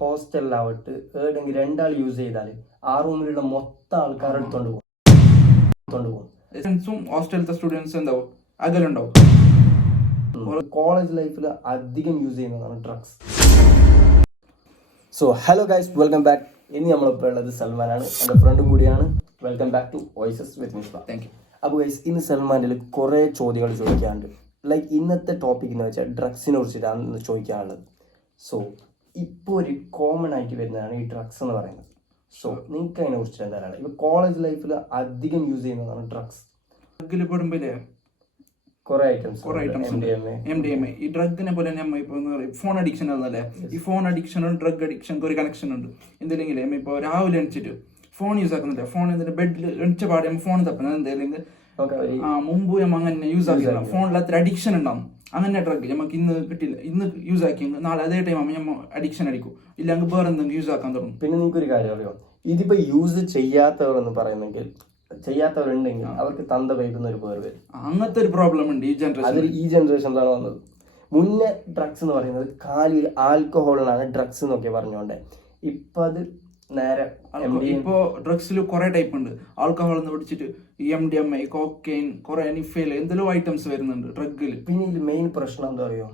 ഹോസ്റ്റലിലാവട്ടെ ഏതെങ്കിലും രണ്ടാൾ യൂസ് ചെയ്താൽ ആ റൂമിലുള്ള മൊത്തം ആൾക്കാർ എടുത്തോണ്ട് പോകും. ഹോസ്റ്റലിലത്തെ സ്റ്റുഡൻസ് എന്താവും അകലുണ്ടാവും. കോളേജ് ലൈഫിൽ അധികം യൂസ് ചെയ്യുന്നതാണ് drugs. So hello guys, welcome back. ഇനി നമ്മളിപ്പോൾ ഉള്ളത് സൽമാനാണ്, എൻ്റെ ഫ്രണ്ടും കൂടിയാണ്. Welcome back to voices with Misba. Thank you. അപ്പോൾ ഗൈസ്, ഇന്ന് സൽമാനിൽ കുറേ ചോദ്യങ്ങൾ ചോദിക്കാനുണ്ട്. ലൈക്ക് ഇന്നത്തെ ടോപ്പിക് എന്ന് വെച്ചാൽ ഡ്രഗ്സിനെ കുറിച്ചിട്ടാണ് ഇന്ന് ചോദിക്കാനുള്ളത്. സോ ഇപ്പോൾ ഒരു കോമൺ ആയിട്ട് വരുന്നതാണ് ഈ ഡ്രഗ്സ് എന്ന് പറയുന്നത്. സോ നിങ്ങൾക്ക് അതിനെ കുറിച്ച് എന്താ പറയുക? ഇപ്പോൾ കോളേജ് ലൈഫിൽ അധികം യൂസ് ചെയ്യുന്നതാണ് ഡ്രഗ്സ്. ഡ്രഗിൽ പെടുമ്പില്ലേ കുറെ ഐറ്റംസ് MDMA. ഈ ഡ്രഗിനെ പോലെ തന്നെ ഇപ്പൊ ഫോൺ അഡിക്ഷൻ ആണെന്നല്ലേ, ഈ ഫോൺ അഡിക്ഷനും ഡ്രഗ് അഡിക്ഷനും ഒരു കണക്ഷൻ ഉണ്ട്. എന്തെങ്കിലും ഇപ്പോൾ രാവിലെ എണിച്ചിട്ട് ഫോൺ യൂസ് ആക്കുന്നില്ല, ഫോൺ എന്തിന്റെ ബെഡിൽ എണിച്ച പാടെ ഫോൺ തപ്പുന്നത് എന്തെങ്കിലും മുമ്പ് നമ്മൾ അങ്ങനെ യൂസ് ആക്കില്ല. ഫോണിൽ അത്ര അഡിക്ഷൻ ഉണ്ടാവും. അങ്ങനെ ഡ്രഗ് നമുക്ക് ഇന്ന് കിട്ടില്ല, ഇന്ന് യൂസ് ആക്കിയെങ്കിൽ നാളെ അതേ ടൈം ആകുമ്പോൾ നമ്മൾ അഡിക്ഷൻ അടിക്കും, ഇല്ലെങ്കിൽ വേറെ എന്തെങ്കിലും യൂസ് ആക്കാൻ തുടങ്ങും. പിന്നെ നിങ്ങൾക്കൊരു കാര്യം അറിയോ, ഇതിപ്പോ യൂസ് ചെയ്യാത്തവരെന്ന് പറയുന്നെങ്കിൽ ചെയ്യാത്തവരുണ്ടെങ്കിൽ അവർക്ക് തന്ത വൈകുന്ന ഒരു പേര് വരും. അങ്ങനത്തെ ഒരു പ്രോബ്ലം ഉണ്ട് ഈ ജനറേഷൻ. അതൊരു ഈ ജനറേഷനിലാണ് വന്നത്. മുന്നേ ഡ്രഗ്സ് എന്ന് പറയുന്നത് കാലിൽ ആൽക്കഹോളിനാണ് ഡ്രഗ്സ് എന്നൊക്കെ പറഞ്ഞോണ്ടേ. ഇപ്പൊ അത് നേരെ ഇപ്പോ ഡ്രഗ്സിൽ കുറെ ടൈപ്പ് ഉണ്ട്. ആൽക്കഹോൾ എന്ന് പിടിച്ചിട്ട് MDMA, കോക്കൈൻ, കുറെ നിഫേൽ എന്തെല്ലോ ഐറ്റംസ് വരുന്നുണ്ട് ഡ്രഗിൽ. പിന്നെ ഇതിൽ മെയിൻ പ്രശ്നം എന്താ അറിയോ,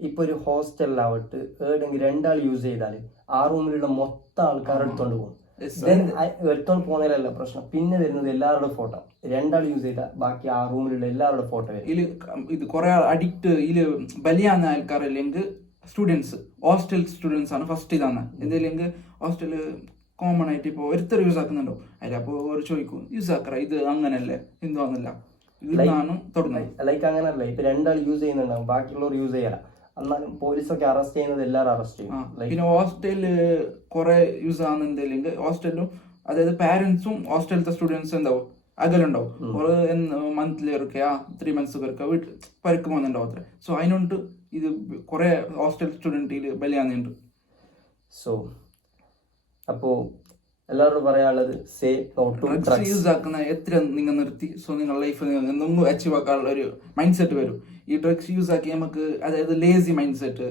ഇപ്പൊ ഒരു ഹോസ്റ്റലിലാവട്ടെ ഏതെങ്കിലും രണ്ടാൾ യൂസ് ചെയ്താൽ ആ റൂമിലുള്ള മൊത്തം ആൾക്കാർ എടുത്തോണ്ട് പോകും. എടുത്തോണ്ട് പോകുന്നതിലല്ല പ്രശ്നം, പിന്നെ വരുന്നത് എല്ലാവരുടെ ഫോട്ടോ. രണ്ടാൾ യൂസ് ചെയ്താൽ ബാക്കി ആ റൂമിലുള്ള എല്ലാവരുടെ ഫോട്ടോ വരും. ഇത് കുറെ അഡിക്റ്റ് ഇതില് ബലിയാകുന്ന ആൾക്കാരല്ലെങ്കിൽ സ്റ്റുഡൻസ്, ഹോസ്റ്റൽ സ്റ്റുഡൻസ് ആണ് ഫസ്റ്റ് ഇതാണ്. എന്തെങ്കിലും ഹോസ്റ്റല് കോമൺ ആയിട്ട് ഇപ്പോൾ ഒരുത്തർ യൂസ് ആക്കുന്നുണ്ടോ അതിൽ അപ്പോൾ ഒരു ചോദിക്കും യൂസ് ആക്കറ ഇത് അങ്ങനല്ലേ എന്തോന്നല്ല ഇതാണ് തുടങ്ങുന്നത്. ലൈക്ക് അങ്ങനല്ല, ഇപ്പൊ രണ്ടാൾ യൂസ് ചെയ്യുന്നുണ്ടാവും, ബാക്കിയുള്ളവർ യൂസ് ചെയ്യാല. എന്നാലും പോലീസൊക്കെ അറസ്റ്റ് ചെയ്യുന്നത് എല്ലാവരും അറസ്റ്റ് ചെയ്യും. പിന്നെ ഹോസ്റ്റലില് കുറെ യൂസ് ആകുന്നുണ്ടെങ്കിൽ ഹോസ്റ്റലിലും, അതായത് പാരന്റ്സും ഹോസ്റ്റലിലത്തെ സ്റ്റുഡൻസ് എന്താവും അകലുണ്ടാവും. മന്ത്ലി ഇറക്കുക 3 months ഇറക്കുക വീട്ടിൽ പരക്ക് പോകുന്നുണ്ടാവും അത്ര. സോ അതിനോണ്ട് ഇത് കുറെ ഹോസ്റ്റൽ സ്റ്റുഡൻറ്റിൽ ബലിയാകുന്നുണ്ട്. സോ അപ്പോ എല്ലാവരോടും പറയാനുള്ളത് say no to drugs. Use ആക്കുന്ന എത്ര നിങ്ങൾ നിർത്തി, സോ നിങ്ങളുടെ ലൈഫ് എന്തെങ്കിലും അച്ചീവ് ആക്കാനുള്ള ഒരു മൈൻഡ് സെറ്റ് വരും. ഈ ഡ്രഗ്സ് യൂസ് ആക്കി നമുക്ക്, അതായത് ലേസി മൈൻഡ് സെറ്റ്,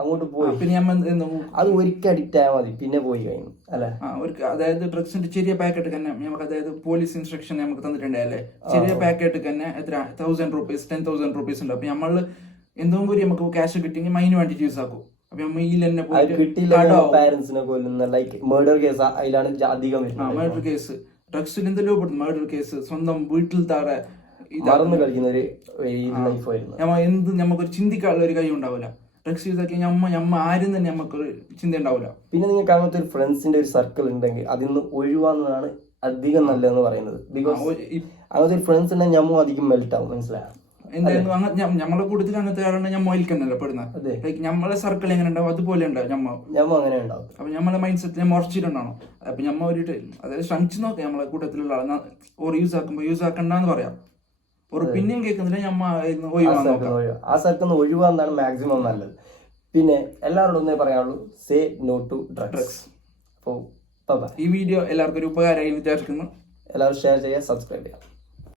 അങ്ങോട്ട് പോയി പിന്നെ അത് ഒരിക്കൽ അഡിക്റ്റ് ആയാൽ മതി, പിന്നെ പോയി കഴിഞ്ഞു അല്ലെ. അതായത് ഡ്രഗ്സിന്റെ ചെറിയ പാക്കറ്റ് തന്നെ നമുക്ക്, അതായത് പോലീസ് ഇൻസ്ട്രക്ഷൻ നമുക്ക് തന്നിട്ടുണ്ടല്ലേ, ചെറിയ പാക്കറ്റ് തന്നെ എത്ര 1000 rupees 10,000 rupees ഉണ്ട്. അപ്പൊ നമ്മള് എന്തെങ്കിലും കൂടി നമുക്ക് ക്യാഷ് കിട്ടിയെങ്കിൽ മൈന് വേണ്ടിട്ട് യൂസ് ആക്കും. അപ്പൊ നമ്മൾ ഈ തന്നെ പാരന്റ്സിനെ കൊല്ലുന്ന ലൈക്ക് മർഡർ കേസ് അതിലാണ് അധികം വരുന്നത്. മർഡർ കേസ് ഡ്രഗ്സിൽ എന്തെല്ലോ പെടുന്നു. മർഡർ കേസ് സ്വന്തം വീട്ടിൽ താഴെ മറന്നു കളിക്കുന്ന ഒരു ലൈഫായിരുന്നു. എന്ത് നമുക്കൊരു ചിന്തിക്കാനുള്ള ഒരു കൈ ഉണ്ടാവില്ല. ഡ്രഗ്സ് യൂസ് ആക്കി ഞമ്മ ആരും തന്നെ നമുക്കൊരു ചിന്ത ഉണ്ടാവില്ല. പിന്നെ നിങ്ങൾക്ക് അങ്ങനത്തെ ഒരു ഫ്രണ്ട്സിന്റെ ഒരു സർക്കിൾ ഉണ്ടെങ്കിൽ അതിൽ നിന്ന് ഒഴിവാകുന്നതാണ് അധികം നല്ലതെന്ന് പറയുന്നത്. ബിക്കോസ് അങ്ങനത്തെ ഒരു ഫ്രണ്ട്സ് ഉണ്ടെങ്കിൽ ഞമ്മ അധികം മെൽറ്റ് ആവും, മനസ്സിലായോ? എന്തായാലും നമ്മളെ കൂടുതൽ അങ്ങനത്തെ ആളുണ്ട് ഞമ്മ ഒലിക്കണല്ലോ പെടുന്നത്. ലൈക്ക് നമ്മളെ സർക്കിൾ എങ്ങനെ ഉണ്ടാവും അതുപോലെ ഉണ്ടാവും ഞമ്മ അങ്ങനെ ഉണ്ടാവും. അപ്പൊ നമ്മളെ മൈൻഡ് സെറ്റ് മുറച്ചിട്ടുണ്ടാണോ, അപ്പൊ ഞമ്മ ഒരു അതായത് ശ്രമിച്ചു നോക്കാം നമ്മളെ കൂട്ടത്തിലുള്ള ആളെ ഓർ യൂസ് ആക്കുമ്പോ യൂസ് ആക്കണ്ടെന്ന് പറയാം. ഒരു പിന്നെയും കേൾക്കുന്നില്ല ഞമ്മ ആ സർക്കിൾ ഒഴിവാന്നാണ് മാക്സിമം നല്ലത്. പിന്നെ എല്ലാവരോടും ഒന്നേ പറയാനുള്ളൂ, സേ നോ ടു ഡ്രഗ്സ്. അപ്പോൾ ഈ വീഡിയോ എല്ലാവർക്കും ഒരു ഉപകാരമായി വിചാരിക്കുന്നു. എല്ലാവരും ഷെയർ ചെയ്യുക, സബ്സ്ക്രൈബ് ചെയ്യുക.